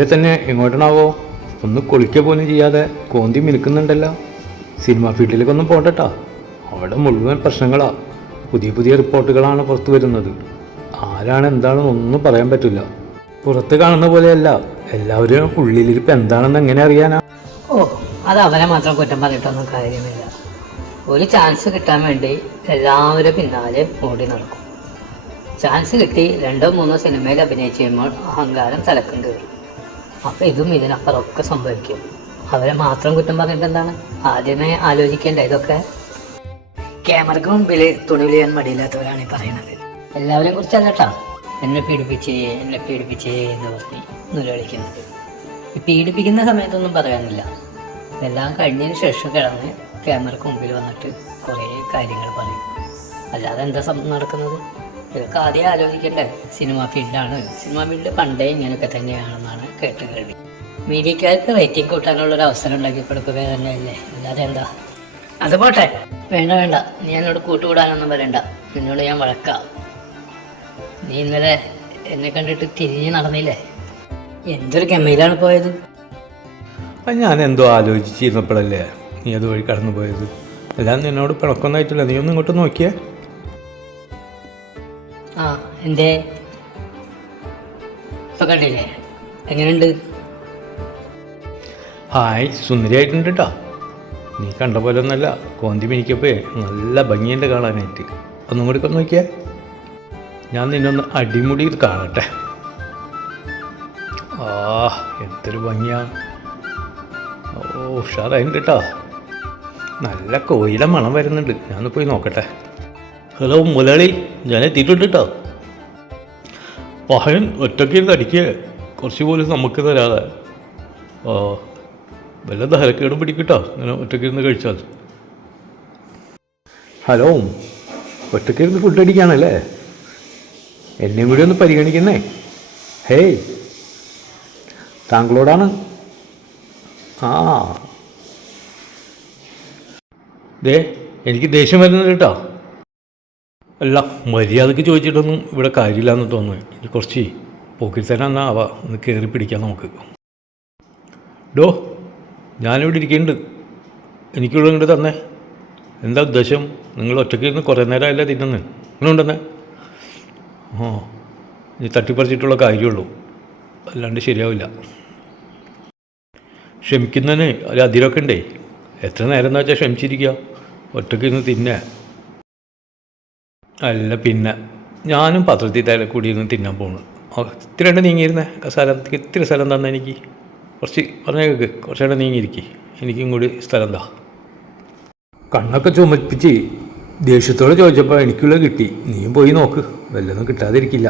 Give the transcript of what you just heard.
രാവിലെ തന്നെ എങ്ങോട്ടാണാവോ? ഒന്ന് കുളിക്കുക പോലും ചെയ്യാതെ കോന്തി മിനുക്കുന്നുണ്ടല്ലോ. സിനിമാ ഫീൽഡിലേക്കൊന്നും പോകണ്ടട്ടാ, അവിടെ മുഴുവൻ പ്രശ്നങ്ങളാണ്. പുതിയ പുതിയ റിപ്പോർട്ടുകളാണ് പുറത്തു വരുന്നത്. ആരാണ് എന്താണെന്ന് ഒന്നും പറയാൻ പറ്റില്ല. പുറത്ത് കാണുന്ന പോലെയല്ല, എല്ലാവരും ഉള്ളിലിരിപ്പ് എന്താണെന്ന് എങ്ങനെ അറിയാനാ? ഓ, അത് അവരെ മാത്രം കുറ്റം പറഞ്ഞിട്ടൊന്നും കാര്യമില്ല. ഒരു ചാൻസ് കിട്ടാൻ വേണ്ടി എല്ലാവരും പിന്നാലെ ഓടി നടക്കും. ചാൻസ് കിട്ടി 2-3 സിനിമയിൽ അഭിനയിച്ച് കഴിയുമ്പോൾ അഹങ്കാരം തലക്കും കയറും. അപ്പം ഇതും ഇതിനപ്പുറമൊക്കെ സംഭവിക്കും. അവരെ മാത്രം കുറ്റം പറഞ്ഞിട്ട് എന്താണ്? ആദ്യമേ ആലോചിക്കേണ്ട ഇതൊക്കെ. ക്യാമറക്ക് മുമ്പിൽ തുണിവിളിയാൻ മടിയില്ലാത്തവരാണ് ഈ പറയുന്നത്. എല്ലാവരെയും കുറിച്ചല്ല കേട്ടോ, എന്നെ പീഡിപ്പിച്ചേ എന്ന് പറഞ്ഞ് നിലവിളിക്കുന്നത്. ഈ പീഡിപ്പിക്കുന്ന സമയത്തൊന്നും പറയാനില്ല. എല്ലാം കഴിഞ്ഞതിന് ശേഷം കിടന്ന് ക്യാമറക്ക് മുമ്പിൽ വന്നിട്ട് കുറേ കാര്യങ്ങൾ പറയും. അല്ലാതെ എന്താ നടക്കുന്നത്? ഇതൊക്കെ ആദ്യം ആലോചിക്കണ്ടേ. സിനിമാ ഫീൽഡാണ്. സിനിമാ ഫീൽഡ് പണ്ടേ ഇങ്ങനെയൊക്കെ തന്നെയാണെന്നാണ് കേട്ട് കേൾവി. മീഡിയക്കാർക്ക് റേറ്റിംഗ് കൂട്ടാനുള്ളൊരു അവസരം ഉണ്ടാക്കി കൊടുക്കുക തന്നെയല്ലേ, അല്ലാതെ എന്താ? അത് പോട്ടെ, വേണ്ട, നീ എന്നോട് കൂട്ടുകൂടാനൊന്നും പറയണ്ട. നിന്നോട് ഞാൻ വഴക്കാം. നീ ഇന്നലെ എന്നെ കണ്ടിട്ട് തിരിഞ്ഞ് നടന്നില്ലേ? എന്തൊരു ഗമയിലാണ് പോയത്. ഞാൻ എന്തോ ആലോചിച്ചിരുന്നപ്പോഴല്ലേ നീ അതുവഴി കടന്നു പോയത്. എല്ലാം നിന്നോട് പിണക്കൊന്നായിട്ടില്ല. നീ ഒന്ന് ഇങ്ങോട്ട് നോക്കിയേ. ആ, എന്തേ? ഇപ്പൊ കണ്ടില്ലേ? എങ്ങനെയുണ്ട്? ഹായ്, സുന്ദരിയായിട്ടുണ്ട് കേട്ടോ. നീ കണ്ട പോലെ ഒന്നല്ല, കോന്തി മിനിക്കപ്പോ നല്ല ഭംഗിയുണ്ട് കാണാനായിട്ട്. ഒന്നും കൂടി ഒന്ന് നോക്കിയേ. ഞാൻ നിന്നൊന്ന് അടിമുടി കാണട്ടെ. ആ, എന്തൊരു ഭംഗിയാ. ഓ, ഉഷാറായിട്ടുണ്ട് കേട്ടോ. നല്ല കോയില മണം വരുന്നുണ്ട്. ഞാനൊന്ന് പോയി നോക്കട്ടെ. ഹലോ മുതലാളി, ഞാൻ എത്തിയിട്ടുണ്ട് കേട്ടോ. പഹയൻ ഒറ്റയ്ക്ക് ഇരുന്ന് അടിക്കുക, കുറച്ച് പോലും നമുക്ക് തരാതെ. ആ, വല്ല ദഹനക്കേടും പിടിക്കട്ടോ ഇങ്ങനെ ഒറ്റയ്ക്ക് ഇരുന്ന് കഴിച്ചാൽ. ഹലോ, ഒറ്റയ്ക്ക് ഇരുന്ന് ഫുഡ് അടിക്കുകയാണല്ലേ? എന്നെയും കൂടി ഒന്ന് പരിഗണിക്കുന്നേ. ഹേയ്, താങ്കളോടാണ്. ആ, ദേ എനിക്ക് ദേഷ്യം വരുന്നുണ്ട് കേട്ടോ. അല്ല, മര്യാദക്ക് ചോദിച്ചിട്ടൊന്നും ഇവിടെ കാര്യമില്ലാന്ന് തോന്നുന്നു. ഇനി കുറച്ച് പോക്കിൽ തന്നെ എന്നാവാ, ഒന്ന് കയറി പിടിക്കാം നമുക്ക്. ഡോ, ഞാനിവിടെ ഇരിക്കുന്നുണ്ട്, എനിക്കുള്ള ഇങ്ങോട്ട് തന്നെ. എന്താ ഉദ്ദേശം? നിങ്ങൾ ഒറ്റയ്ക്ക് ഇരുന്ന് കുറേ നേരമല്ല തിന്നുന്നത്. ഇങ്ങനെയുണ്ടെന്നേ. ആ, ഇനി തട്ടിപ്പറിച്ചിട്ടുള്ള കാര്യമുള്ളൂ, അല്ലാണ്ട് ശരിയാവില്ല. ക്ഷമിക്കുന്നതിന് ഒരു അതിരൊക്കെ ഉണ്ടേ. എത്ര നേരം എന്ന് വെച്ചാൽ ക്ഷമിച്ചിരിക്കുക, ഒറ്റയ്ക്ക് ഇരുന്ന് തിന്നെ. അല്ല പിന്നെ ഞാനും പത്രത്തിൽ തല കൂടി ഇരുന്ന് തിന്നാൻ പോകണം. ഇത്തിരി നീങ്ങിയിരുന്നേ സ്ഥലത്തേക്ക്. ഇത്തിരി സ്ഥലം തന്നെ എനിക്ക്. കുറച്ച് പറഞ്ഞ കേൾക്ക്, കുറച്ചേരം നീങ്ങിയിരിക്കും. എനിക്കും കൂടി സ്ഥലം എന്താ. കണ്ണൊക്കെ ചുമപ്പിച്ച് ദേഷ്യത്തോടെ ചോദിച്ചപ്പോൾ എനിക്കുള്ള കിട്ടി. നീയും പോയി നോക്ക്, വല്ലതും കിട്ടാതിരിക്കില്ല.